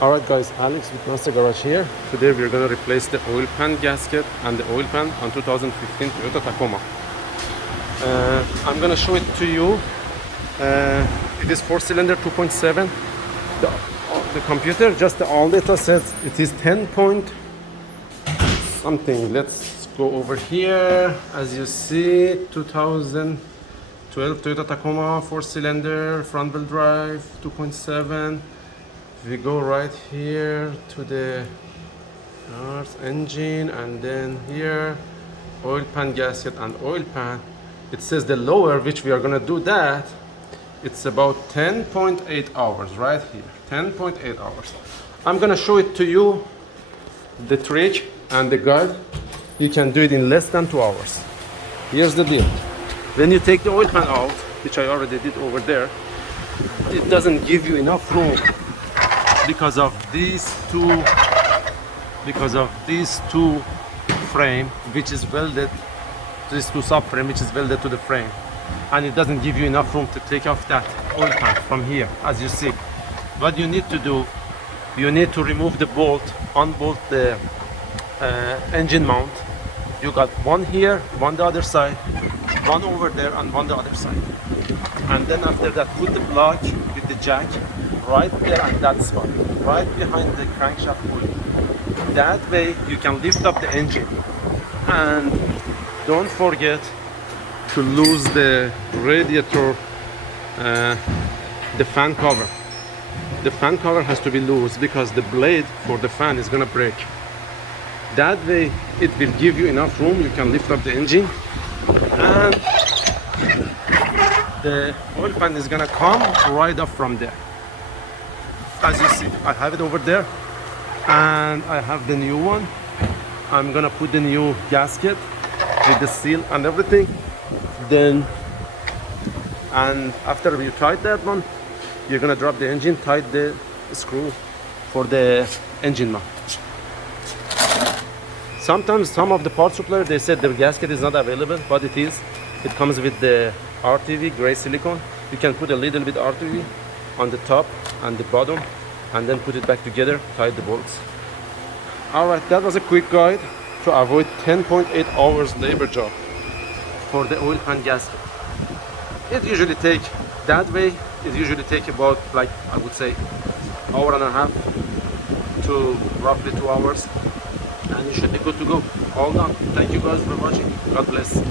Alright guys, Alex with Master Garage here. Today we're gonna replace the oil pan gasket and the oil pan on 2015 Toyota Tacoma. I'm gonna show it to you. It is 4-cylinder 2.7. The computer, just the all data says it is 10 point something. Let's go over here. As you see, 2012 Toyota Tacoma 4-cylinder front wheel drive 2.7. We go right here to the engine, and then here oil pan gasket and oil pan. It says the lower, which we are gonna do that, it's about 10.8 hours right here. 10.8 hours. I'm gonna show it to you, the trick and the guide. You can do it in less than 2 hours. Here's the deal. When you take the oil pan out, which I already did over there, it doesn't give you enough room because of these two frame, which is welded, these two subframe which is welded to the frame, and it doesn't give you enough room to take off that oil pan from here. As you see, what you need to do, you need to remove the bolt, unbolt the engine mount. You got one here, one the other side, one over there, and one the other side. And then after that, put the plug with the jack right there at that spot, right behind the crankshaft pulley. That way you can lift up the engine. And don't forget to lose the radiator, the fan cover. The fan cover has to be loose because the blade for the fan is gonna break. That way it will give you enough room. You can lift up the engine, and the oil pan is gonna come right up from there. As you see, I have it over there, and I have the new one. I'm gonna put the new gasket with the seal and everything. Then, and after you tighten that one, you're gonna drop the engine, tighten the screw for the engine mount. Sometimes some of the parts suppliers, they said the gasket is not available, but it is. It comes with the RTV gray silicone. You can put a little bit RTV on the top and the bottom, and then put it back together, tie the bolts. Alright, that was a quick guide to avoid 10.8 hours labor job for the oil pan gasket. It usually take, that way, it usually take about, like, I would say, hour and a half to roughly 2 hours, and you should be good to go. All done. Thank you guys for watching. God bless.